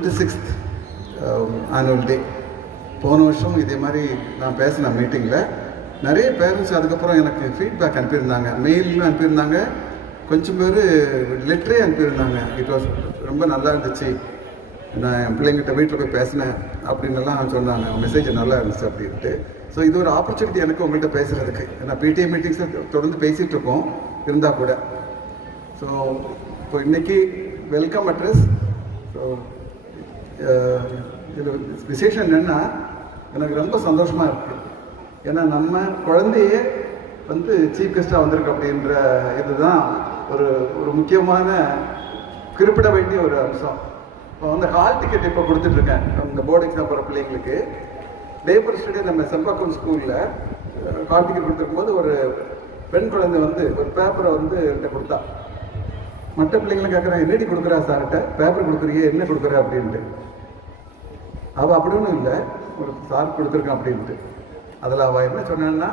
26th annual day. போன வருஷம் இதே மாதிரி நான் பேசின மீட்டிங்கில் நிறைய பேரண்ட்ஸ் அதுக்கப்புறம் எனக்கு ஃபீட்பேக் அனுப்பியிருந்தாங்க, மெயிலும் அனுப்பியிருந்தாங்க, கொஞ்சம் பேர் லெட்டரே அனுப்பியிருந்தாங்க. இட் வாஸ் ரொம்ப நல்லா இருந்துச்சு, நான் என் பிள்ளைங்கிட்ட வீட்டில் போய் பேசினேன் அப்படின்னுலாம் சொன்னாங்க, மெசேஜ் நல்லா இருந்துச்சு அப்படின்ட்டு. ஸோ இது ஒரு ஆப்பர்ச்சுனிட்டி எனக்கு உங்கள்கிட்ட பேசுகிறதுக்கு. ஏன்னா பிடிஏ மீட்டிங்ஸை தொடர்ந்து பேசிகிட்டு இருக்கோம் இருந்தால் கூட. ஸோ இப்போ இன்றைக்கி வெல்கம் அட்ரஸ். ஸோ இது விசேஷம் என்னென்னா எனக்கு ரொம்ப சந்தோஷமாக இருக்குது. ஏன்னா நம்ம குழந்தையே சீஃப் கெஸ்ட்டாக வந்திருக்கு அப்படின்ற இதுதான் ஒரு ஒரு முக்கியமான குறிப்பிட வேண்டிய ஒரு அம்சம். இப்போ ஹால் டிக்கெட் இப்போ கொடுத்துட்ருக்கேன் இந்த போர்டு எக்ஸாம் போகிற பிள்ளைங்களுக்கு. லேபர் ஸ்டடி நம்ம செம்பாக்கம் ஸ்கூலில் ஹால் டிக்கெட் கொடுத்துருக்கும்போது ஒரு பெண் குழந்தை ஒரு பேப்பரை என்கிட்ட கொடுத்தா. மற்ற பிள்ளைங்களும் கேட்குறான், என்னடி கொடுக்குறா சார்கிட்ட, பேப்பர் கொடுக்குறியே, என்ன கொடுக்குற அப்படின்ட்டு. அவள் அப்படி ஒன்றும் இல்லை, ஒரு சார் கொடுத்துருக்கான் அப்படின்ட்டு. அதில் அவள் என்ன சொன்னான்னா,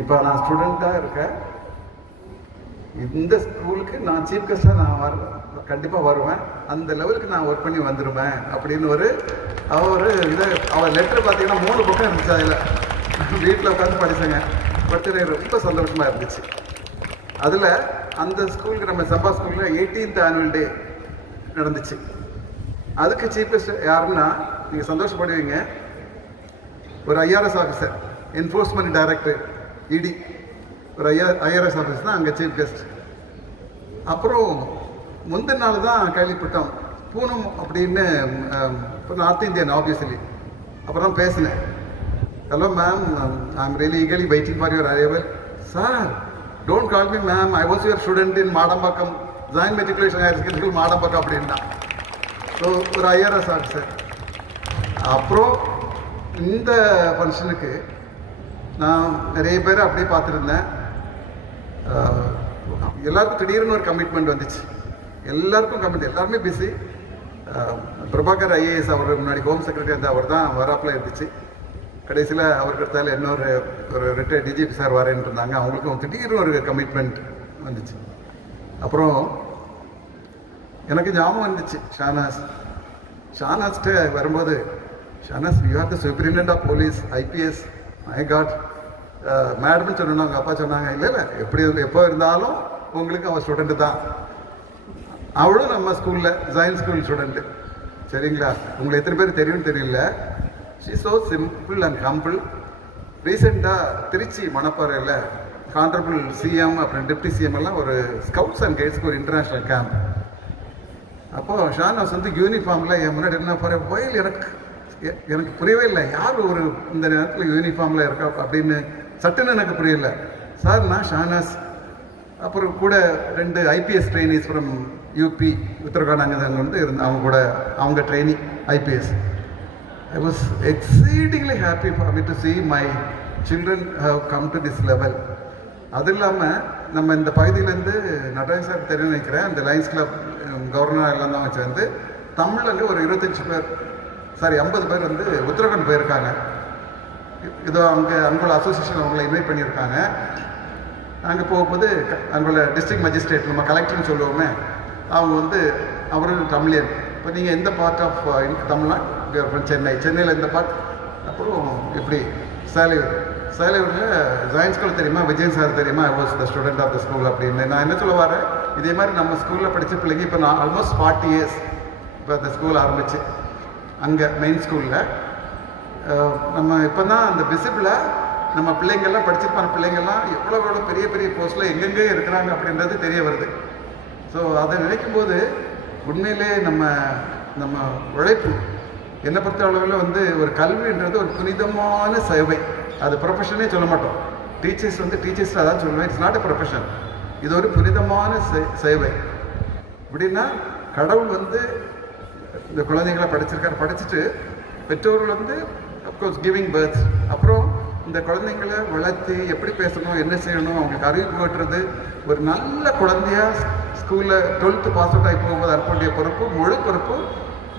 இப்போ நான் ஸ்டூடெண்ட்டாக இருக்கேன், இந்த ஸ்கூலுக்கு நான் சீஃப் கெஸ்ட்டாக நான் கண்டிப்பாக வருவேன், அந்த லெவலுக்கு நான் ஒர்க் பண்ணி வந்துடுவேன் அப்படின்னு அவள் லெட்டர் பார்த்தீங்கன்னா 3 பக்கம் இருந்துச்சு. அதில் வீட்டில் உட்காந்து படித்தேங்க, படித்து ரொம்ப சந்தோஷமாக இருந்துச்சு. அதில் அந்த ஸ்கூலுக்கு நம்ம சம்பா ஸ்கூலில் 18th annual day நடந்துச்சு. அதுக்கு சீஃப் கெஸ்ட் யாருன்னா நீங்கள் சந்தோஷப்படுவீங்க, ஒரு ஐஆர்எஸ் ஆஃபீஸர், என்ஃபோர்ஸ்மெண்ட் டைரக்டர், இடி, ஒரு ஐஆர்எஸ் ஆஃபீஸ் தான் அங்கே சீஃப் கெஸ்ட். அப்புறம் முந்தின நாள் தான் கேள்விப்பட்டோம் பூனம் அப்படின்னு, இப்போ நார்த் இந்தியன் ஆப்வியஸ்லி. அப்புறம் பேசினேன், hello ma'am, I am really eagerly waiting for your arrival. Sir, don't call me ma'am, I was your student in Madambakkam, join matriculation higher secondary school Madambakkam அப்படின்னா. ஸோ ஒரு ஐஆர்எஸ் ஆஃபீஸர். அப்புறம் இந்த ஃபங்க்ஷனுக்கு நான் நிறைய பேர் அப்படியே பார்த்துருந்தேன். எல்லாருக்கும் திடீர்னு ஒரு கமிட்மெண்ட் வந்துச்சு, எல்லாருமே பிஸி. பிரபாகர் ஐஏஎஸ் அவர் முன்னாடி ஹோம் செக்ரட்டரி அந்த அவர் தான் வராப்பில் இருந்துச்சு. கடைசியில் அவருக்கு எடுத்தால இன்னொரு ரிட்டையர்ட் டிஜிபி சார் வரேன்னு இருந்தாங்க, அவங்களுக்கும் திடீர்னு ஒரு கமிட்மெண்ட் வந்துச்சு. அப்புறம் எனக்கு ஞாபகம் வந்துச்சு ஷானாஸ்கிட்ட வரும்போது, Shanaz, you are the superintendent of police, IPS, my God மேடம்னு சொன்னா. அவங்க அப்பா சொன்னாங்க, இல்லை எப்போ இருந்தாலும் உங்களுக்கு அவள் ஸ்டூடெண்ட்டு தான், அவளும் நம்ம ஸ்கூலில் ஜாயின் ஸ்கூல் ஸ்டூடெண்ட்டு, சரிங்களா? உங்களை எத்தனை பேர் தெரியும்னு தெரியல. She so simple and humble. ரீசெண்டாக திருச்சி மணப்பாறையில் ஹானரபிள் சிஎம் அப்புறம் டிப்டி சிஎம் எல்லாம் ஒரு ஸ்கவுட்ஸ் அண்ட் கைட்ஸ்க்கு ஒரு இன்டர்நேஷ்னல் கேம்ப். அப்போது ஷானாஸ் யூனிஃபார்மில் என் முன்னாடி என்ன போகிற வயல் எனக்கு புரியவே இல்லை, யார் இந்த நேரத்தில் யூனிஃபார்மில் இருக்கா அப்படின்னு சட்டுன்னு எனக்கு புரியல. சார், நான் ஷானாஸ், அப்புறம் கூட 2 IPS trainees from UP Uttarakhand அங்கே அவங்க கூட அவங்க training IPS. I was exceedingly happy for me to see my children have come to this level. அது இல்லாமல் நம்ம இந்த பகுதியிலேருந்து நடராஜ் சார் தெரியும் நினைக்கிறேன், அந்த லைன்ஸ் கிளப் கவர்னர் எல்லாம் தான் வச்சு தமிழில் ஒரு 25 பேர் 50 பேர் உத்தரகாண்ட் போயிருக்காங்க. இதோ அங்குள்ள அசோசியேஷன் அவங்கள இன்வைட் பண்ணியிருக்காங்க. அங்கே போகும்போது அங்குள்ள டிஸ்ட்ரிக்ட் மஜிஸ்ட்ரேட், நம்ம கலெக்டர்னு சொல்லுவோமே, அவங்க அவரும் தமிழியன். இப்போ நீங்கள் எந்த பார்ட் ஆஃப் தமிழ்நாடு? சென்னையில் இந்த பார்ட். அப்புறம் இப்படி சேலையூரில் ஜாயின் ஸ்கூல் தெரியுமா, விஜயன் சார் தெரியுமா, I was the student of the school அப்படின்னு. நான் என்ன சொல்ல வரேன், இதே மாதிரி நம்ம ஸ்கூலில் படித்த பிள்ளைங்க இப்போ நான் ஆல்மோஸ்ட் 40 years இப்போ அந்த ஸ்கூல் ஆரம்பிச்சு அங்கே மெயின் ஸ்கூலில் நம்ம இப்போ தான் அந்த விசிபிளாக நம்ம பிள்ளைங்கள்லாம் படிச்சிருப்பான பிள்ளைங்கள்லாம் எவ்வளோ பெரிய பெரிய போஸ்ட்டில் எங்கெங்கே இருக்கிறாங்க அப்படின்றது தெரிய வருது. ஸோ அதை நினைக்கும்போது உண்மையிலே நம்ம உழைப்பு என்னை பொறுத்த அளவில் ஒரு கல்வின்றது ஒரு புனிதமான சேவை. அது ப்ரொஃபஷனே சொல்ல மாட்டோம். டீச்சர்ஸ் அதான் சொல்லுவேன், இட்ஸ் நாட் எ ப்ரொஃபஷன், இது ஒரு புனிதமான சேவை. அப்படின்னா கடவுள் இந்த குழந்தைங்களை படிச்சுட்டு பெற்றோர்கள் அப்கோர்ஸ் கிவிங் பர்த், அப்புறம் இந்த குழந்தைங்களை வளர்த்து எப்படி பேசணும், என்ன செய்யணும், அவங்களுக்கு அறிவு போட்டுறது, ஒரு நல்ல குழந்தையாக ஸ்கூலில் 12th பாஸ் அவுட் ஆகி போகும்போது அனுப்ப பொறுப்பு, முழு பொறுப்பு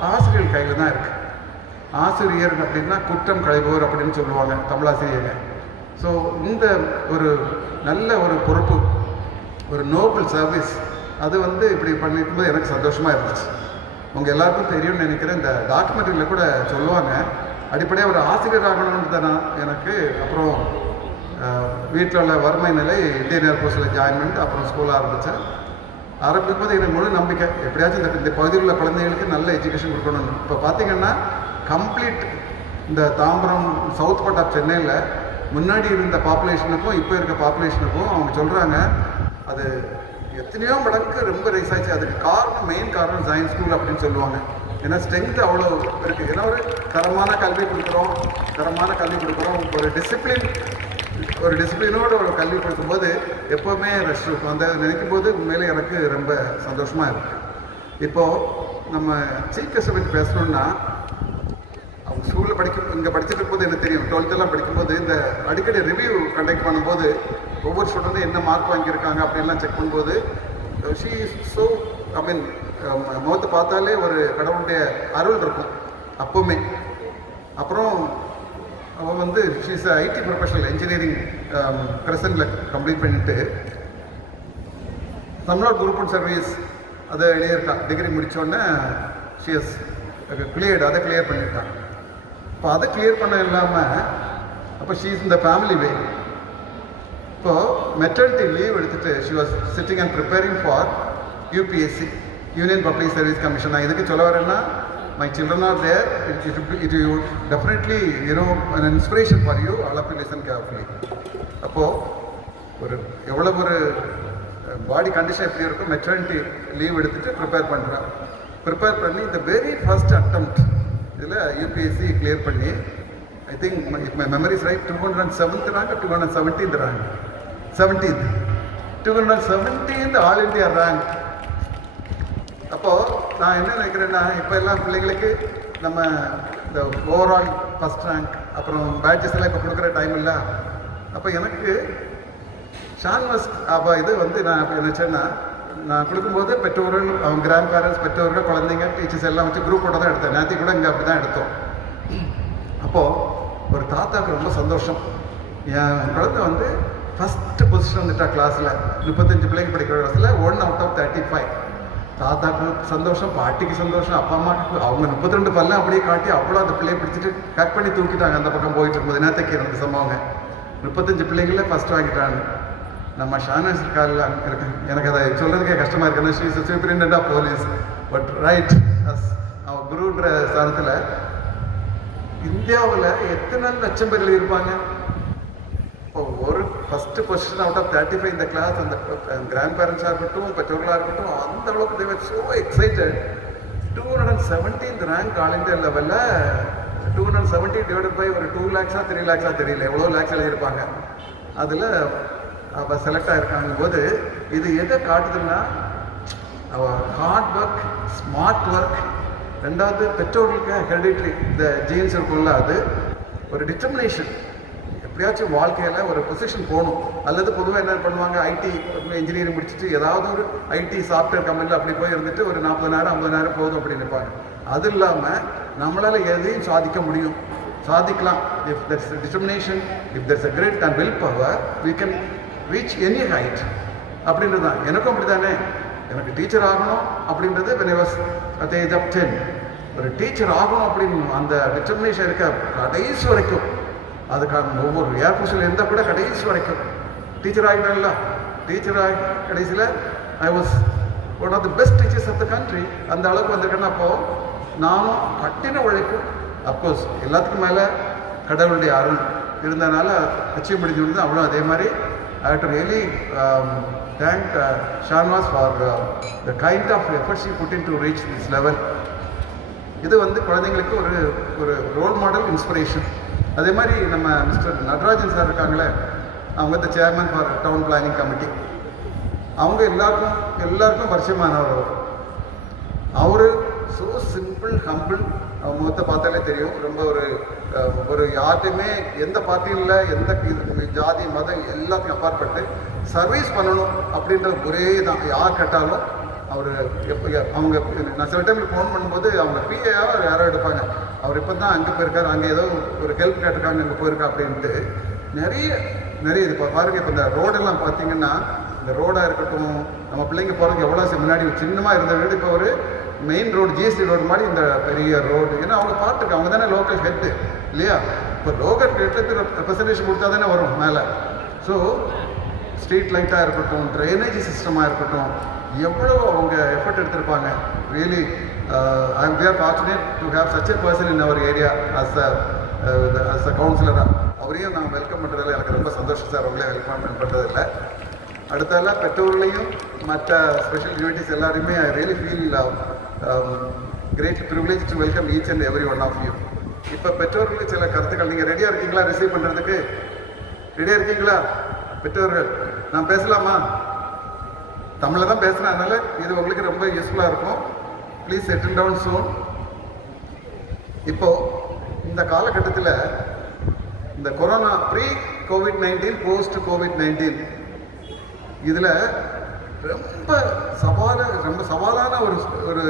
ஆசிரியர் கையில் தான் இருக்குது. ஆசிரியர் அப்படின்னா குற்றம் களைபவர் அப்படின்னு சொல்லுவாங்க தமிழாசிரியங்க. ஸோ இந்த ஒரு நல்ல ஒரு பொறுப்பு, ஒரு நோபல் சர்வீஸ், அது இப்படி பண்ணிக்கும்போது எனக்கு சந்தோஷமாக இருந்துச்சு. உங்கள் எல்லாருக்கும் தெரியும்னு நினைக்கிறேன். இந்த டாக்குமெண்ட்ரியில் கூட சொல்லுவாங்க, அடிப்படையாக ஒரு ஆசிரியர் ஆகணும்னு தானே எனக்கு. அப்புறம் வீட்டில் உள்ள வறுமை நிலை, இந்தியன் ஏர்ஃபோர்ஸில் ஜாயின் பண்ணிட்டு அப்புறம் ஸ்கூல் ஆரம்பித்தேன். ஆரம்பிக்கும் போது எனக்கு முழு நம்பிக்கை, எப்படியாச்சும் இந்த பகுதியில் உள்ள குழந்தைகளுக்கு நல்ல எஜுகேஷன் கொடுக்கணும். இப்போ பார்த்தீங்கன்னா கம்ப்ளீட் இந்த தாம்பரம் சவுத் பார்ட் ஆஃப் சென்னையில் முன்னாடி இருந்த பாப்புலேஷனுக்கும் இப்போ இருக்க பாப்புலேஷனுக்கும் அவங்க சொல்கிறாங்க அது எத்தனையோ மடங்கு ரொம்ப ரைஸ் ஆச்சு. அதுக்கு காரணம், மெயின் காரணம் சயின்ஸ் ஸ்கூல் அப்படின்னு சொல்லுவாங்க. ஏன்னா ஸ்ட்ரென்த் அவ்வளோ இருக்குது. ஏன்னா ஒரு தரமான கல்வி கொடுக்குறோம், ஒரு டிசிப்ளினோட ஒரு கல்வி கொடுக்கும்போது எப்போவுமே ரெஸ்ட் இருக்கும். அந்த நினைக்கும் போது உண்மையிலே எனக்கு ரொம்ப சந்தோஷமாக இருக்குது. இப்போது நம்ம சீஃப் கெஸ்ட்டை பற்றி பேசணுன்னா, அவங்க ஸ்கூலில் இங்கே படிச்சுட்டு இருக்கும்போது எனக்கு தெரியும், 12th படிக்கும்போது இந்த அடிக்கடி ரிவ்யூ கண்டக்ட் பண்ணும்போது ஒவ்வொரு ஸ்டூடெண்ட்டும் என்ன மார்க் வாங்கியிருக்காங்க அப்படின்லாம் செக் பண்ணும்போது ஷீ ஸோ முகத்தை பார்த்தாலே ஒரு கடவுளுடைய அருள் இருக்கும் அப்போவுமே. அப்புறம் அவன் வந்து ஷீஸ் ஐடி ப்ரொஃபஷனல் இன்ஜினியரிங் ப்ரெசன்டில் கம்ப்ளீட் பண்ணிட்டு தமிழ்நாடு குரூப் அண்ட் சர்வீஸ் அதை எழுதியிருக்கான். டிகிரி முடித்தோடனே ஷிஎஸ் கிளியர்டு, அதை கிளியர் பண்ணிட்டான். இப்போ அதை கிளியர் பண்ண இல்லாமல் அப்போ ஷீஸ் இந்த ஃபேமிலி வே. இப்போது மெட்டர்னிட்டி லீவ் எடுத்துகிட்டு she was sitting and preparing for UPSC, union public service commission. நான் இதுக்கு சொல்ல வரேன்னா, my children are there, it will definitely, an inspiration for you, all of you listen carefully. அப்போது ஒரு எவ்வளோ ஒரு பாடி கண்டிஷன் எப்படி இருக்கும், மெட்டர்னிட்டி லீவ் எடுத்துகிட்டு ப்ரிப்பேர் பண்ணி இந்த வெரி ஃபர்ஸ்ட் அட்டெம்ப்ட் இதில் யூபிஎஸ்சி கிளியர் பண்ணி, I think if my memory is right 207th rank, 217th rank, 17th 217th all India rank. அப்போது நான் என்ன நினைக்கிறேன்னா, இப்போ எல்லாம் பிள்ளைங்களுக்கு நம்ம இந்த ஓவரால் ஃபஸ்ட் ரேங்க் அப்புறம் பேட்சஸ் எல்லாம் இப்போ கொடுக்குற டைம் இல்லை. அப்போ எனக்கு ஷான்வாஸ் இது வந்து நான் இப்போ நினச்சேன்னா, நான் கொடுக்கும்போது பெற்றோர்கள், அவங்க கிராண்ட் பேரண்ட்ஸ், பெற்றோர்கள், குழந்தைங்க, டீச்சர்ஸ் எல்லாம் வச்சு குரூப்போட தான் எடுத்தேன். நேற்று கூட இங்கே அப்படி தான் எடுத்தோம். அப்போது ஒரு தாத்தாவுக்கு ரொம்ப சந்தோஷம். என் குழந்தை வந்து ஃபஸ்ட்டு பொசிஷன் வந்துட்டா கிளாஸில், 35 பிள்ளைங்க படிக்கிற கிளாஸில் 1 out of 35. தாத்தாக்கு சந்தோஷம், பாட்டிக்கு சந்தோஷம், அப்பா அம்மாவுக்கு. அவங்க 32 பல்ல அப்படியே காட்டி அவ்வளோ அந்த பிள்ளையை பிடிச்சிட்டு கட் பண்ணி தூக்கிட்டாங்க. அந்த பக்கம் போயிட்டு இருக்கும்போது நேற்றுக்கு இருந்த சம்பவங்க, 35 பிள்ளைங்கள ஃபஸ்ட் வாங்கிட்டாங்க. நம்ம ஷானஸ் இருக்கால இருக்கு, எனக்கு அதை சொல்கிறதுக்கே கஷ்டமாக இருக்குன்னு. She is superintendent of police, but right as அவன் குருன்ற ஸ்தானத்தில் இந்தியாவில் எத்தனை லட்சம் பேர்கள் இருப்பாங்க. இப்போ ஒரு ஃபஸ்ட்டு பொசிஷன் அவுட் ஆஃப் 35 இந்த கிளாஸ், அந்த கிராண்ட் பேரண்ட்ஸாக இருக்கட்டும், பெற்றோர்களாக இருக்கட்டும், அந்த அளவுக்கு they were so excited. 217th rank all India லெவலில் 270 டிவைடட் பை ஒரு 2 lakhs 3 lakhs தெரியல, எவ்வளோ லேக்ஸ் எழுதியிருப்பாங்க. அதில் அவள் செலக்ட் ஆகிருக்காங்க போது இது எதை காட்டுதுன்னா, அவள் ஹார்ட் ஒர்க், ஸ்மார்ட் ஒர்க், ரெண்டாவது பெற்றோர்களுக்கு ஹெரிடிட்ரி இந்த ஜீன்ஸ் இருக்குள்ள, அது ஒரு டிட்டர்மினேஷன். எப்படியாச்சும் வாழ்க்கையில் ஒரு பொசிஷன் போகணும். அல்லது பொதுவாக என்ன பண்ணுவாங்க, ஐடி இன்ஜினியரிங் முடிச்சுட்டு ஏதாவது ஒரு ஐடி சாஃப்ட்வேர் கம்பெனியில் அப்படி போய் இருந்துட்டு ஒரு 40,000 50,000 போதும் அப்படின்னு நினைப்பாங்க. அது இல்லாமல் நம்மளால் எதையும் சாதிக்க முடியும், சாதிக்கலாம். If that's determination, if that's a great and will power, we can reach any height அப்படின்றது தான். எனக்கும் அப்படி தானே, எனக்கு டீச்சர் ஆகணும் அப்படின்றது when I was at the age of 10, ஒரு டீச்சர் ஆகணும் அப்படின்னு அந்த டிட்டர்மினேஷன் இருக்க கடைசி வரைக்கும். அதுக்கான ஒவ்வொரு ஏர்போர்ட்ஸில் இருந்தால் கூட கடைசி வரைக்கும் டீச்சர் ஆகிட்டாங்களா, டீச்சர் ஆகி கடைசியில் I was one of the best teachers of the country. அந்த அளவுக்கு வந்திருக்கேன்னா, அப்போது நானும் கட்டின உழைக்கும், அப்கோர்ஸ் எல்லாத்துக்கும் மேலே கடவுளுடைய அருள் இருந்ததுனால அச்சீவ் முடிஞ்சு. அவ்வளோ அதே மாதிரி I have to really thank Shanwas for the kind of efforts she put in to reach this level. இது வந்து குழந்தைங்களுக்கு ஒரு ரோல் மாடல், இன்ஸ்பிரேஷன். அதே மாதிரி நம்ம மிஸ்டர் நடராஜன் சார் இருக்காங்களே, அவங்க வந்து chairman for down planning committee. அவங்க எல்லாருக்கும் பரிச்சயமானவர். அவர் ஸோ சிம்பிள், ஹம்பிள். அவங்க முகத்தை பார்த்தாலே தெரியும். ரொம்ப ஒரு யார்ட்டையுமே எந்த பார்ட்டியில் எந்த ஜாதி மதம் எல்லாத்தையும் அப்பாற்பட்டு சர்வீஸ் பண்ணணும் அப்படின்ற ஒரே தான். யார் கேட்டாலும் அவர் அவங்க நான் சில டைமில் ஃபோன் பண்ணும்போது அவங்க பிஏயாக யாரோ எடுப்பாங்க, அவர் இப்போ தான் அங்கே போயிருக்காரு, அங்கே ஏதோ ஒரு ஹெல்ப் கேட்டிருக்காங்க, அங்கே போயிருக்கா அப்படின்ட்டு நிறைய இது. இப்போ பாருங்கள், இப்போ இந்த ரோடெல்லாம் பார்த்தீங்கன்னா, இந்த ரோடாக இருக்கட்டும், நம்ம பிள்ளைங்க போகிறதுக்கு எவ்வளோ முன்னாடி சின்னமாக இருந்த வீடு இப்போ ஒரு மெயின் ரோடு ஜிஎஸ்டி ரோடு மாதிரி இந்த பெரிய ரோடு, ஏன்னா அவங்க பார்த்துருக்கு, அவங்க தானே லோக்கல் ஹெட்டு இல்லையா? இப்போ லோக்கல் ஹெட்டுக்கு ரெப்ரசன்டேஷன் கொடுத்தா தானே வரும் மேலே. ஸோ ஸ்ட்ரீட் லைட்டாக இருக்கட்டும், ட்ரைனேஜ் சிஸ்டமாக இருக்கட்டும், எவ்வளோ அவங்க எஃபர்ட் எடுத்திருப்பாங்க. Really we are fortunate to have such a person in our area as a counselor. அவரையும் நான் வெல்கம் பண்ணுறதில்ல, எனக்கு ரொம்ப சந்தோஷம் சார். அவங்களே வெல்கம் பண்ணுறதில்ல. அடுத்தால பெற்றோர்களையும் மற்ற ஸ்பெஷல் டியூட்டிஸ் எல்லாருமே I really feel great privilege to welcome each and every one of you. இப்போ பெற்றோர்களுக்கு சில கருத்துக்கள், நீங்கள் ரெடியாக இருக்கீங்களா ரிசீவ் பண்ணுறதுக்கு? ரெடியாக இருக்கீங்களா பெற்றோர்கள்? நான் பேசலாமா? தமிழில் தான் பேசுகிறேன், அதனால் இது உங்களுக்கு ரொம்ப யூஸ்ஃபுல்லாக இருக்கும். ப்ளீஸ் செட்டில் டவுன் சூன். இப்போது இந்த காலகட்டத்தில் இந்த corona pre COVID-19 post COVID-19 இதில் ரொம்ப சவாலான ஒரு ஒரு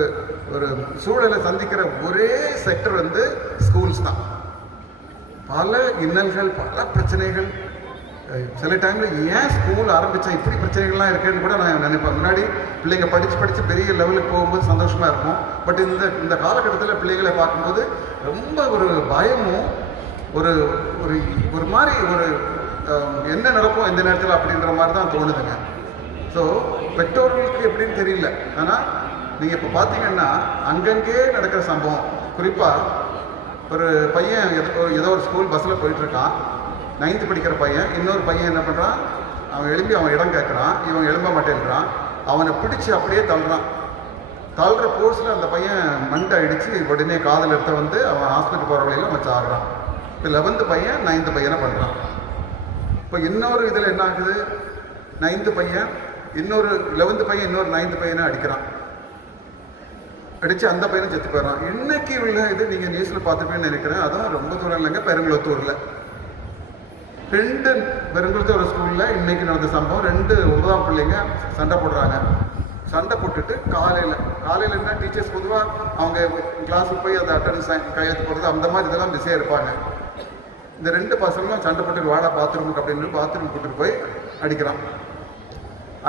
ஒரு சூழலை சந்திக்கிற ஒரே செக்டர் வந்து ஸ்கூல்ஸ் தான். பல இன்னல்கள், பல பிரச்சனைகள். சில டைமில் ஏன் ஸ்கூல் ஆரம்பித்தா இப்படி பிரச்சனைகள்லாம் இருக்குன்னு கூட நான் நினைப்பேன். முன்னாடி பிள்ளைங்க படித்து பெரிய லெவலுக்கு போகும்போது சந்தோஷமாக இருக்கும். பட் இந்த காலகட்டத்தில் பிள்ளைகளை பார்க்கும்போது ரொம்ப ஒரு பயமும் ஒரு ஒரு ஒரு மாதிரி ஒரு என்ன நடக்கும் இந்த நேரத்தில் அப்படின்ற மாதிரி தான் தோணுதுங்க. ஸோ பெற்றோர்களுக்கு எப்படின்னு தெரியல. ஆனால் நீங்கள் இப்போ பார்த்தீங்கன்னா அங்கங்கே நடக்கிற சம்பவம், குறிப்பாக ஒரு பையன் ஏதோ ஒரு ஸ்கூல் பஸ்ஸில் போயிட்டுருக்கான், 9th படிக்கிற பையன். இன்னொரு பையன் என்ன பண்ணுறான், அவன் எழும்பி அவன் இடம் கேட்குறான், இவன் எழும்ப மாட்டேன்றான். அவனை பிடிச்சி அப்படியே தள்ளுறான். தள்ளுற போர்ஸில் அந்த பையன் மண்டை அடித்து உடனே காதில் எடுத்த வந்து அவன் ஹாஸ்பிட்டல் போகிற வழியில் அவன் சாடுறான். இப்போ 11th பையன் 9th பையனை பண்ணுறான். இப்போ இன்னொரு இதில் என்ன ஆகுது, 9th பையன் இன்னொரு 11th பையன் இன்னொரு 9th பையனை அடிக்கிறான். அடித்து அந்த பையனை செத்து போயிடறான். இன்னைக்கு உள்ள இது நீங்கள் நியூஸில் பார்த்துப்பேன்னு நினைக்கிறேன். அதான் ரொம்ப தூரம் இல்லைங்க, பெருங்குளத்தூரில் 2 பெருங்குளத்தூர் ஸ்கூலில் இன்னைக்கு நடந்த சம்பவம். 2 9ஆம் பிள்ளைங்க சண்டை போடுறாங்க. சண்டை போட்டுட்டு காலையில் என்ன டீச்சர்ஸ் பொதுவாக அவங்க கிளாஸுக்கு போய் அந்த அட்டண்டன்ஸ் கையெழுத்து போடுறது அந்த மாதிரி இதெல்லாம் பிஸியாக இருப்பாங்க. இந்த 2 பசங்களும் சண்டை போட்டு வாடா பாத்ரூமுக்கு அப்படின்னு பாத்ரூம் கூட்டிட்டு போய் அடிக்கிறான்.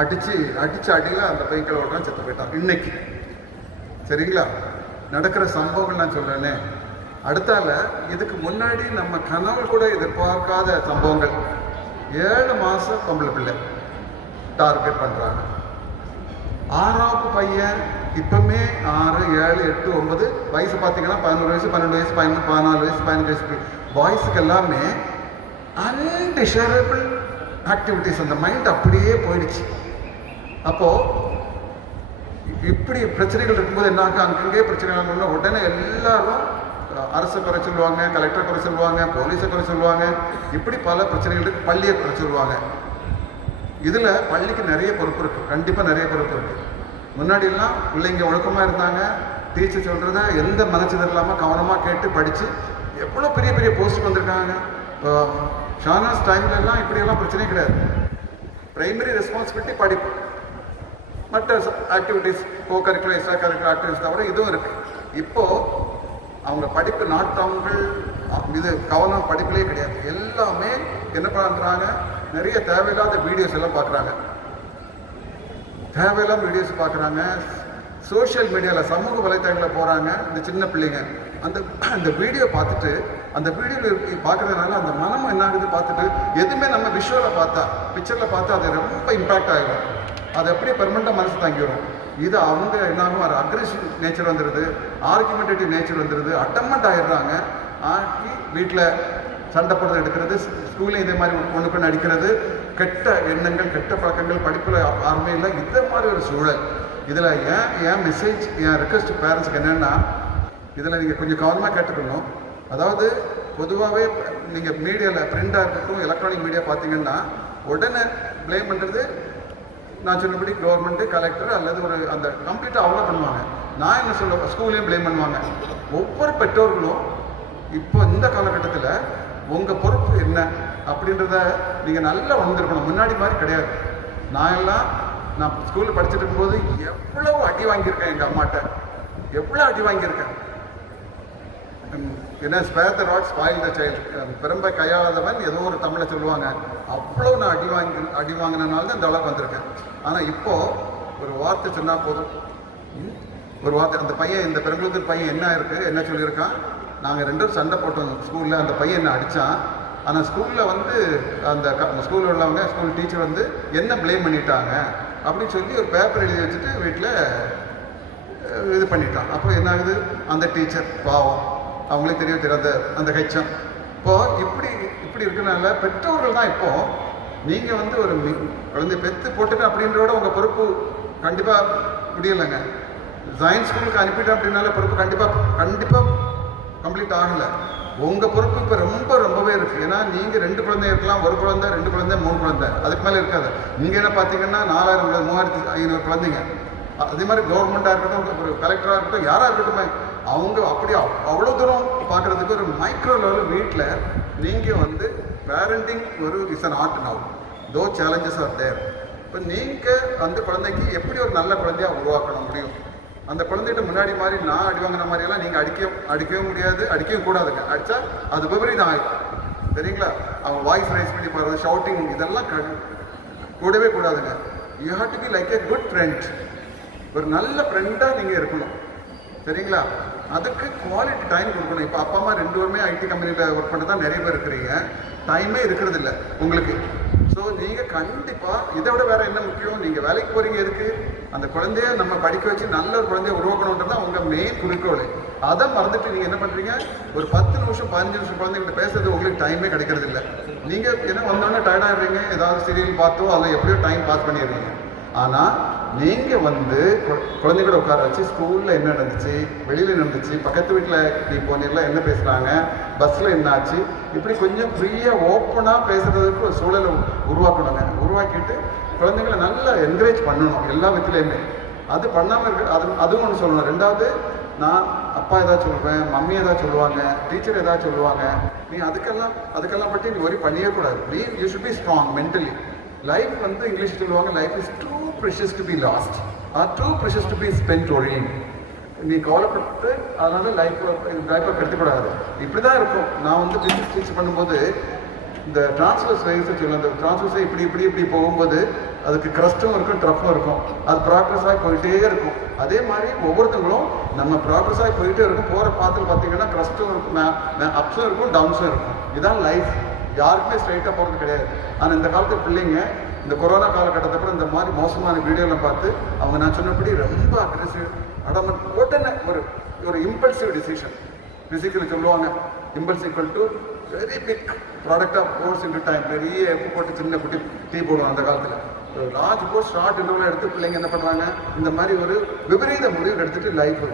அடிச்சு அடியில் அந்த பையன்களை ஓட்டான், செத்து போயிட்டான். இன்னைக்கு சரிங்களா நடக்கிற சம்பவங்கள் நான் சொல்றேனே. அடுத்தால இதுக்கு முன்னாடி நம்ம கனவு கூட எதிர்பார்க்காத சம்பவங்கள். 7 மாசம் பொம்பளை பிள்ளை டார்கெட் பண்றாங்க. 6வது பையன் இப்பவுமே 6, 7, 8, 9 வயசு பார்த்தீங்கன்னா 11 வயசு, 12 வயசு, 14 வயசு, 15 வயசு பாய்ஸுக்கு எல்லாமே அன்டிஷரபிள் ஆக்டிவிட்டிஸ். அந்த மைண்ட் அப்படியே போயிடுச்சு. அப்போ இப்படி பிரச்சனைகள் இருக்கும்போது என்னாக்க அங்கங்கே பிரச்சனைகள் உடனே எல்லாரும் அரசை குறை சொல்லுவாங்க, கலெக்டரை குறை சொல்லுவாங்க, போலீஸை குறை சொல்லுவாங்க. இப்படி பல பிரச்சனைகள் இருக்கு. பள்ளியை குறை சொல்லுவாங்க. இதில் பள்ளிக்கு நிறைய பொறுப்பு இருக்குது, கண்டிப்பாக நிறைய பொறுப்பு இருக்குது. முன்னாடியெல்லாம் பிள்ளைங்க ஒழுக்கமாக இருந்தாங்க, டீச்சர் சொல்கிறத எந்த மனசிதம் இல்லாமல் கவனமாக கேட்டு படித்து எவ்வளோ பெரிய பெரிய போஸ்ட் வந்திருக்காங்க. இப்போ ஷானாஸ் டைம்லலாம் இப்படியெல்லாம் பிரச்சனையே கிடையாது. பிரைமரி ரெஸ்பான்சிபிலிட்டி படிப்பு, மற்ற ஆக்டிவிட்டிஸ் கோ கரிக்குலர் எக்ஸ்ட்ரா கரிக்குலர் ஆக்டிவிட்டிஸ் தவிர இதுவும் இருக்குது. இப்போது அவங்க படிப்பு நாட்டவங்கள் இது கவனம் படிப்பிலே கிடையாது. எல்லாமே என்ன பண்ணுறாங்க, நிறைய தேவையில்லாத வீடியோஸ் எல்லாம் பார்க்குறாங்க. தேவையில்லாத வீடியோஸ் பார்க்குறாங்க. சோஷியல் மீடியாவில் சமூக வலைத்தளங்களில் போகிறாங்க. இந்த சின்ன பிள்ளைங்க அந்த வீடியோ பார்த்துட்டு அந்த வீடியோவில் பார்க்குறதுனால அந்த மனம் என்ன ஆகுது பார்த்துட்டு எதுவுமே நம்ம விஷுவலில் பார்த்தா பிக்சரில் பார்த்தா அது ரொம்ப இம்பேக்ட் ஆகிடும். அது அப்படியே பெர்மனெண்ட்டாக மனசு தாங்கிடும். இது அவங்க என்னாகும், ஒரு அக்ரெசிவ் நேச்சர் வந்துடுது, ஆர்குமெண்டேட்டிவ் நேச்சர் வந்துடுது, அட்டமெண்ட் ஆகிடுறாங்க. ஆக்கி வீட்டில் சண்டை போடுறது எடுக்கிறது, ஸ்கூல்லையும் இதே மாதிரி ஒன்றுக்கு அடிக்கிறது, கெட்ட எண்ணங்கள் கெட்ட பழக்கங்கள், படிப்பில் ஆர்வமே இல்லை. இந்த மாதிரி ஒரு சூழல். இதில் ஏன் மெசேஜ், என் ரெக்வஸ்ட் பேரண்ட்ஸுக்கு என்னென்னா, இதில் நீங்கள் கொஞ்சம் கவனமாக கேட்டுக்கணும். அதாவது பொதுவாகவே நீங்கள் மீடியாவில் பிரிண்டாக இருக்கட்டும் எலக்ட்ரானிக் மீடியா பார்த்தீங்கன்னா உடனே ப்ளேம் பண்ணுறது நான் சொன்னபடி கவர்மெண்ட்டு, கலெக்டர் அல்லது ஒரு அந்த கம்ப்ளீட்டாக அவங்க பண்ணுவாங்க. நான் என்ன சொல்ல, ஸ்கூல்லையும் ப்ளேம் பண்ணுவாங்க. ஒவ்வொரு பெற்றோர்களும் இப்போ இந்த காலகட்டத்தில் உங்கள் பொறுப்பு என்ன அப்படின்றத நீங்கள் நல்லா உணர்ந்திருக்கணும். முன்னாடி மாதிரி கிடையாது. நான் ஸ்கூலில் படிச்சுட்டு இருக்கும்போது எவ்வளோ அடி வாங்கியிருக்கேன் எங்கள் அம்மாட்ட, எவ்வளோ அடி வாங்கியிருக்கேன். ஏன்னா spare the rod spoil the child, பெரும்பை கையாளாதவன் ஏதோ ஒரு தமிழை சொல்லுவாங்க. அவ்வளோ நான் அடி வாங்கினால தான் இந்த அளவுக்கு வந்திருக்கேன். ஆனால் இப்போது ஒரு வார்த்தை சொன்னால் போதும், ஒரு வார்த்தை அந்த பையன், இந்த பெருங்குளத்தூர் பையன் என்ன சொல்லியிருக்கான், நாங்கள் 2 பேரும் சண்டை போட்டோம் ஸ்கூலில், அந்த பையன் என்ன அடித்தான். ஆனால் ஸ்கூலில் வந்து அந்த ஸ்கூலில் உள்ளவங்க, ஸ்கூல் டீச்சர் வந்து என்ன ப்ளேம் பண்ணிட்டாங்க அப்படின்னு சொல்லி ஒரு பேப்பர் எழுதி வச்சுட்டு வீட்டில் இது பண்ணிட்டான். அப்புறம் என்ன ஆகுது, அந்த டீச்சர் பாவம், அவங்களே தெரியாத அந்த கச்சம். இப்போது இப்படி இருக்கிறனால பெற்றோர்கள் தான் இப்போது நீங்கள் வந்து ஒரு குழந்தை பெற்று போட்டுட்டு அப்படின்றோட உங்கள் பொறுப்பு கண்டிப்பாக முடியலைங்க. சயின்ஸ் ஸ்கூலுக்கு அனுப்பிட்டேன் அப்படின்னால பொறுப்பு கண்டிப்பாக கம்ப்ளீட் ஆகலை. உங்கள் பொறுப்பு இப்போ ரொம்பவே இருக்குது. ஏன்னா நீங்கள் 2 குழந்தை இருக்கலாம், 1 குழந்தை, 2 குழந்தை, 3 குழந்தை, அதுக்கு மேலே இருக்காது. நீங்கள் என்ன பார்த்தீங்கன்னா 4000 3500 குழந்தைங்க. அதே மாதிரி கவர்மெண்ட்டாக இருக்கட்டும், ஒரு கலெக்டராக இருக்கட்டும், யாராக இருக்கட்டும், அவங்க அப்படி அவ்வளோ தூரம் பார்க்குறதுக்கு ஒரு மைக்ரோ லெவல் வீட்டில் நீங்கள் வந்து parenting is an art now. தோ சேலஞ்சஸ் ஆர் தேர். இப்போ நீங்கள் அந்த குழந்தைக்கு எப்படி ஒரு நல்ல குழந்தையாக உருவாக்க முடியும்? அந்த குழந்தைகிட்ட முன்னாடி மாதிரி நான் அடி வாங்கின மாதிரியெல்லாம் நீங்கள் அடிக்கவும் முடியாது, அடிக்கவும் கூடாதுங்க. அடித்தா அது விபரீதம் ஆகிடும். சரிங்களா? அவங்க வாய்ஸ் ரைஸ் பண்ணி பாருறது, ஷவுட்டிங், இதெல்லாம் கூடவே கூடாதுங்க. You have to be like A good friend. ஒரு நல்ல ஃப்ரெண்டாக நீங்கள் இருக்கணும். சரிங்களா? அதுக்கு குவாலிட்டி டைம் கொடுக்கணும். இப்போ அப்பா அம்மா 2 பேருமே ஐடி கம்பெனியில் ஒர்க் பண்ணி தான் நிறைய பேர் இருக்கிறீங்க. டைமே இருக்கிறது இல்லை உங்களுக்கு. ஸோ நீங்கள் கண்டிப்பாக இதை விட வேறு என்ன முக்கியம்? நீங்கள் வேலைக்கு போகிறீங்க எதுக்கு? அந்த குழந்தைய நம்ம படிக்க வச்சு நல்ல ஒரு குழந்தைய உருவாக்கணுன்றது தான் உங்கள் மெயின் குறிக்கோள். அதை மறந்துட்டு நீங்கள் என்ன பண்ணுறீங்க, ஒரு 10 நிமிஷம் 15 நிமிஷம் குழந்தைகிட்ட பேசுறது உங்களுக்கு டைமே கிடைக்கிறது இல்லை. நீங்கள் என்ன வந்தோடனே டயர்டாகிடுறீங்க, ஏதாவது சீரியல் பார்த்தோ அதில் எப்படியோ டைம் பாஸ் பண்ணிடுறீங்க. ஆனால் நீங்கள் வந்து குழந்தைகளோட உட்கார வச்சு ஸ்கூலில் என்ன நடந்துச்சு, வெளியில் நடந்துச்சு, பக்கத்து வீட்டில் நீ போனீங்களா, என்ன பேசுகிறாங்க, பஸ்ஸில் என்ன ஆச்சு, இப்படி கொஞ்சம் ஃப்ரீயாக ஓப்பனாக பேசுகிறதுக்கு ஒரு சூழலை உருவாக்கணுங்க. உருவாக்கிட்டு குழந்தைங்களை நல்லா என்கரேஜ் பண்ணணும் எல்லா விதத்துலேயுமே. அது பண்ணாமல் இருக்கு. அதுவும் ஒன்று சொல்லணும். 2வது, நான் அப்பா ஏதாச்சும் சொல்லுவேன், மம்மி ஏதாச்சும் சொல்லுவாங்க, டீச்சர் ஏதாச்சும் சொல்லுவாங்க, நீ அதுக்கெல்லாம் பற்றி நீ ஒரி பண்ணியே கூடாது. You should be strong mentally. Life வந்து இங்கிலீஷ் சொல்லுவாங்க, life is too precious to be lost or too precious to be spend worrying. நீ கவலைப்பட்டு அதனால லைஃப்பை கெடுத்துக்கூடாது. இப்படி தான் இருக்கும். நான் வந்து பிசினஸ் டீச் பண்ணும்போது இந்த டிரான்ஸ்வர்ஸ் வைஸை சொல்லுவேன். அந்த டிரான்ஸ்வர்ஸை இப்படி போகும்போது அதுக்கு க்ரஸ்ட்டும் இருக்கும், ட்ரஃப்பும் இருக்கும். அது ப்ராக்ரஸ் ஆகி போயிட்டே இருக்கும். அதே மாதிரி ஒவ்வொருத்தங்களும் நம்ம ப்ராக்ரஸ் ஆகி போயிட்டே இருக்கும். போகிற பாத்தில் பார்த்தீங்கன்னா க்ரஸ்ட்டும் இருக்கும், அப்ஸும் இருக்கும், டவுன்ஸும் இருக்கும். இதுதான் லைஃப். யாருக்குமே ஸ்ட்ரைட்டாக போகிறது கிடையாது. ஆனால் இந்த காலத்து பிள்ளைங்க இந்த கொரோனா காலகட்டத்தை கூட இந்த மாதிரி மோசமான வீடியோலாம் பார்த்து அவங்க நான் சொன்னபடி ரொம்ப அக்ரெசிவ், அடமன், உடனே ஒரு இம்பல்சிவ் டிசிஷன். ஃபிசிக்கலி சொல்லுவாங்க, impulse equal to very big product of force into time. பெரிய எப்பு போட்டு சின்ன குட்டி டீ போடுவோம் அந்த காலத்தில். ஒரு லார்ஜ் கோர்ஸ் ஷார்ட் இன்டர்வல் எடுத்து பிள்ளைங்க என்ன பண்ணுறாங்க, இந்த மாதிரி ஒரு விபரீத முடிவு எடுத்துகிட்டு லைஃப்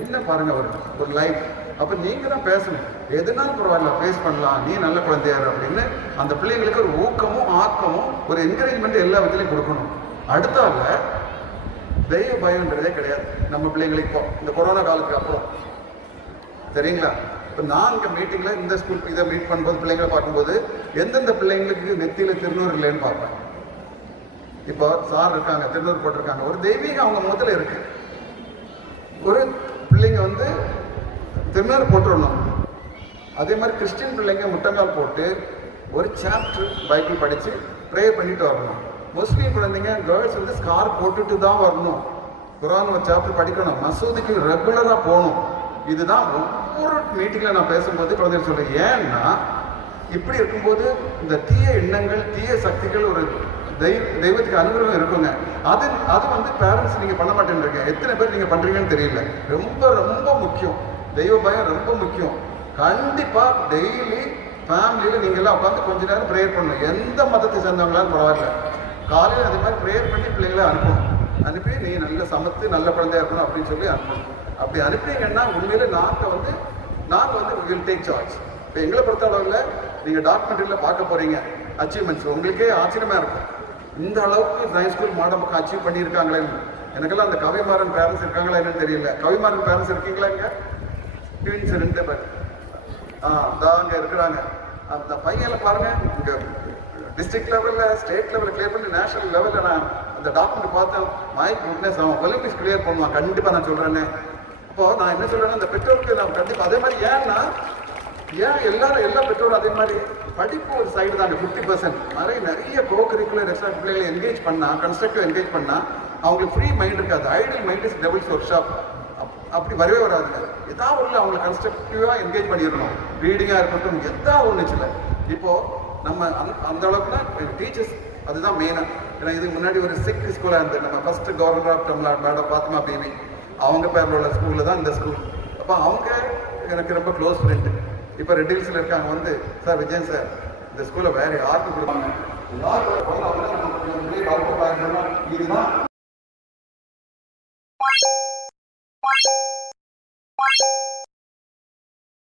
என்ன பாருங்கள் ஒரு லைஃப். அப்போ நீங்கள் தான் பேசணும். எதுனாலும் பரவாயில்ல, ஃபேஸ் பண்ணலாம், நீ நல்ல குழந்தையாரு அப்படின்னு அந்த பிள்ளைங்களுக்கு ஒரு ஊக்கமும் ஆக்கமும் ஒரு என்கரேஜ்மெண்ட் எல்லா விதத்துலையும் கொடுக்கணும். அடுத்தால தெய்வ பயம்ன்றதே கிடையாது நம்ம பிள்ளைங்களுக்கு இப்போ இந்த கொரோனா காலத்துக்கு அப்புறம். சரிங்களா? இப்போ நான் இங்கே மீட்டிங்கில் இந்த ஸ்கூல் இதை மீட் பண்ணும்போது பிள்ளைங்களை பார்க்கும்போது எந்தெந்த பிள்ளைங்களுக்கு நெத்தியில் திருநூறு இல்லைன்னு பார்ப்பேன். இப்போ சார் இருக்காங்க, திருநூறு போட்டிருக்காங்க, ஒரு தெய்வீகம் அவங்க முகத்தில் இருக்கு. ஒரு பிள்ளைங்க வந்து திருநூறு போட்டுடணும். அதே மாதிரி கிறிஸ்டின் பிள்ளைங்க முட்டங்கால் போட்டு ஒரு சாப்டர் பைபிள் படித்து ப்ரே பண்ணிட்டு வரணும். முஸ்லீம் குழந்தைங்க கேர்ள்ஸ் வந்து ஸ்கார் போட்டுட்டு தான் வரணும். குரான் ஒரு சாப்டர் படிக்கணும். மசூதிக்கு ரெகுலராக போகணும். இதுதான் ஒவ்வொரு மீட்டிங்கில் நான் பேசும்போது குழந்தைங்க சொல்கிறேன். ஏன்னா இப்படி இருக்கும்போது இந்த தீய எண்ணங்கள், தீய சக்திகள், ஒரு தெய்வத்துக்கு அனுகிரகம் இருக்குங்க. அது வந்து பேரண்ட்ஸ் நீங்கள் பண்ண மாட்டேன்றீங்க. எத்தனை பேர் நீங்கள் பண்ணுறீங்கன்னு தெரியல. ரொம்ப முக்கியம். தெய்வ பயம் ரொம்ப முக்கியம். கண்டிப்பாக டெய்லி ஃபேமிலியில் நீங்கள்லாம் உட்காந்து கொஞ்ச நேரம் ப்ரேயர் பண்ணணும். எந்த மதத்தை சேர்ந்தவங்களாலும் பரவாயில்ல. காலையில் அதே மாதிரி ப்ரேயர் பண்ணி பிள்ளைங்களை அனுப்பணும். அனுப்பி நீ நல்ல சமத்து நல்ல குழந்தையா இருக்கணும் அப்படின்னு சொல்லி அனுப்பணும். அப்படி அனுப்பிங்கன்னா உண்மையிலே நாங்கள் வந்து வில் டேக் சார்ஜ். இப்போ எங்களை பொறுத்த அளவில் நீங்கள் டாக்குமெண்ட்ரியில் பார்க்க போகிறீங்க அச்சீவ்மெண்ட்ஸ், உங்களுக்கே ஆச்சரியமாக இருக்கும். இந்த அளவுக்கு சயின்ஸ் ஸ்கூல் மாடம்பக்கம் அச்சீவ் பண்ணியிருக்காங்களேன்னு. எனக்கெல்லாம் அந்த கவிமாறன் பேரண்ட்ஸ் இருக்காங்களா என்னன்னு தெரியல. கவிமாறன் பேரண்ட்ஸ் இருக்கீங்களா? இங்கே ட்வின்ஸ் 2 பேர் அங்கே இருக்கிறாங்க. அந்த பையனை பாருங்க, இங்கே டிஸ்ட்ரிக்ட் லெவலில், ஸ்டேட் லெவலில் கிளியர் பண்ணி நேஷனல் லெவலில் நான் அந்த டாக்குமெண்ட் பார்த்தேன். மை குட்னஸ், அவன் ஒலிம்பிக்ஸ் கிளியர் பண்ணுவான் கண்டிப்பாக. நான் சொல்கிறேன்னே. அப்போது நான் என்ன சொல்கிறேன்னா, இந்த பெற்றோருக்கு நான் கண்டிப்பாக அதே மாதிரி. எல்லா பெற்றோரும் அதே மாதிரி படிப்பு ஒரு சைடு தாங்க 50%. நிறைய கோ கரிக்குலர் எக்ஸ்ட்ரா பிள்ளைகளை என்கேஜ் பண்ணால், கன்ஸ்ட்ரக்டிவ் என்கேஜ் பண்ணால் அவங்களுக்கு ஃப்ரீ மைண்ட் இருக்காது. Idle mind is devil's workshop. அப்படி வரவே வராதுங்க. ஏதாவது ஒன்று அவங்களை கன்ஸ்ட்ரக்டிவாக என்கேஜ் பண்ணிடணும். ரீடிங்காக இருக்கட்டும், எதாவது ஒன்றுச்சுல. இப்போது நம்ம அந்த அளவுக்குனா டீச்சர்ஸ் அதுதான் மெயினாக. ஏன்னா இதுக்கு முன்னாடி ஒரு சிக் ஸ்கூலாக இருந்தது. நம்ம first governor of Tamil Nadu madam Fathima Beevi அவங்க பேரில் உள்ள ஸ்கூலில் தான் இந்த ஸ்கூல். அப்போ அவங்க எனக்கு ரொம்ப க்ளோஸ் ஃப்ரெண்டு. இப்போ ரெட் ஹில்ஸில் இருக்காங்க. வந்து சார் விஜயன் சார் இந்த ஸ்கூலை வேறு யாருக்கும் கொடுப்பாங்க, யாருக்கு இதுதான்